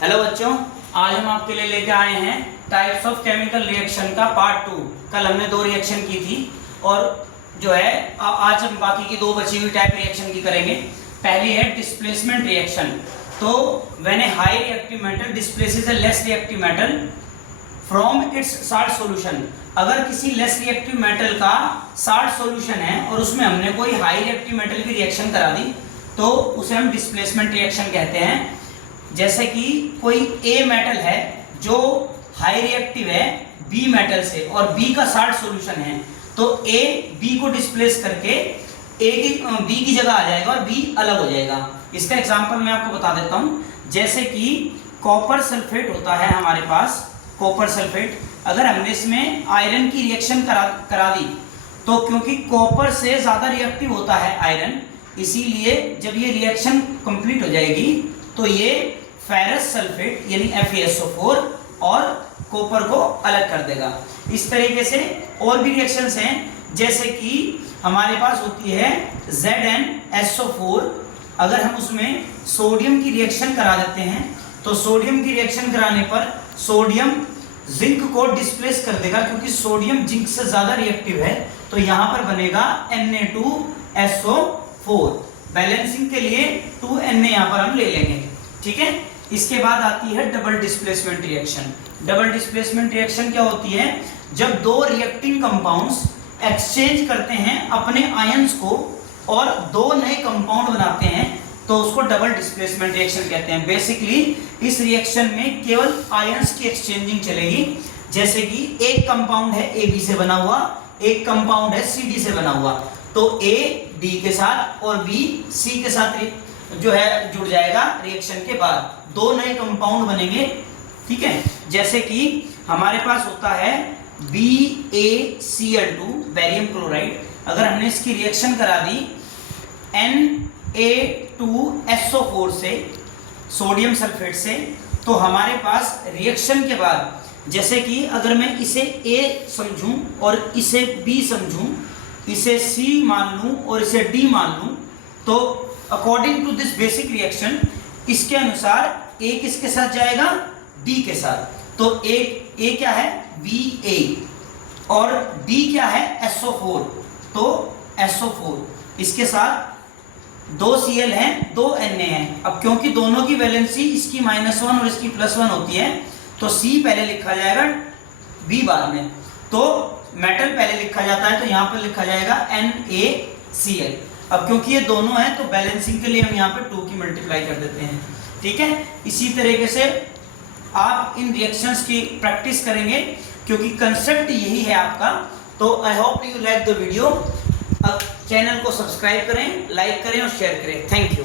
Hello बच्चों, आज हम आपके लिए लेके आए हैं टाइप्स ऑफ केमिकल रिएक्शन का पार्ट 2। कल हमने 2 रिएक्शन की थी और जो है आज हम बाकी की 2 बची हुई टाइप रिएक्शन की करेंगे। पहली है डिस्प्लेसमेंट रिएक्शन। तो when A high reactive metal displaces a less reactive metal from its salt solution. अगर किसी लेस रिएक्टिव मेटल का साल्ट सॉल्यूशन है और उसमें हमने कोई हाई रिएक्टिव मेटल की रिएक्शन करा दी तो उसे हम डिस्प्लेसमेंट रिएक्शन कहते हैं। जैसे कि कोई ए मेटल है जो हाई रिएक्टिव है बी मेटल से और बी का साल्ट सॉल्यूशन है, तो ए बी को डिस्प्लेस करके बी की जगह आ जाएगा और बी अलग हो जाएगा। इसका एग्जांपल मैं आपको बता देता हूं। जैसे कि कॉपर सल्फेट होता है हमारे पास, कॉपर सल्फेट अगर हमने इसमें आयरन की रिएक्शन करा दी तो क्योंकि कॉपर से ज्यादा रिएक्टिव होता है आयरन, इसीलिए जब ये रिएक्शन कंप्लीट हो जाएगी तो ये फेरस सल्फेट यानी FeSO4 और कॉपर को अलग कर देगा। इस तरीके से और भी रिएक्शंस हैं, जैसे कि हमारे पास होती है ZnSO4। अगर हम उसमें सोडियम की रिएक्शन करा देते हैं तो सोडियम की रिएक्शन कराने पर सोडियम जिंक को डिस्प्लेस कर देगा, क्योंकि सोडियम जिंक से ज्यादा रिएक्टिव है। तो यहां पर बनेगा Na2SO4। बैलेंसिंग के लिए 2Na यहां पर हम ले लेंगे, ठीक है। इसके बाद आती है double displacement reaction. Double displacement reaction क्या होती है? जब 2 रिएक्टिंग कंपाउंड्स एक्सचेंज करते हैं अपने आयंस को और 2 नए कंपाउंड बनाते हैं तो उसको डबल डिस्प्लेसमेंट रिएक्शन कहते हैं। बेसिकली इस रिएक्शन में केवल आयंस की एक्सचेंजिंग चलेगी। जैसे कि एक कंपाउंड है AB से बना हुआ, एक कंपाउंड है CD से बना हुआ, तो A D के साथ और B C के साथ जो है जुड़ जाएगा। रिएक्शन के बाद 2 नए कंपाउंड बनेंगे, ठीक है। जैसे कि हमारे पास होता है BaCl2 बेरियम क्लोराइड। अगर हमने इसकी रिएक्शन करा दी Na2SO4 से, सोडियम सल्फेट से, तो हमारे पास रिएक्शन के बाद जैसे कि अगर मैं इसे A समझूं और इसे B समझूं, इसे C मान लूं और इसे D मान लूं, तो according to this basic reaction इसके अनुसार A किसके साथ जाएगा? D के साथ। तो A क्या है? Ba और D क्या है? SO4। तो SO4 इसके साथ 2 Cl हैं, 2 Na हैं। अब क्योंकि दोनों की वैलेंसी इसकी -1 और इसकी +1 होती है तो C पहले लिखा जाएगा, B बाद में। तो मेटल पहले लिखा जाता है तो यहां पर लिखा जाएगा NaCl। अब क्योंकि ये दोनों हैं तो बैलेंसिंग के लिए हम यहाँ पे 2 की मल्टीप्लाई कर देते हैं, ठीक है। इसी तरीके से आप इन रिएक्शंस की प्रैक्टिस करेंगे क्योंकि कंसेप्ट यही है आपका। तो I hope you like the video. अब चैनल को सब्सक्राइब करें, लाइक करें और शेयर करें। Thank you.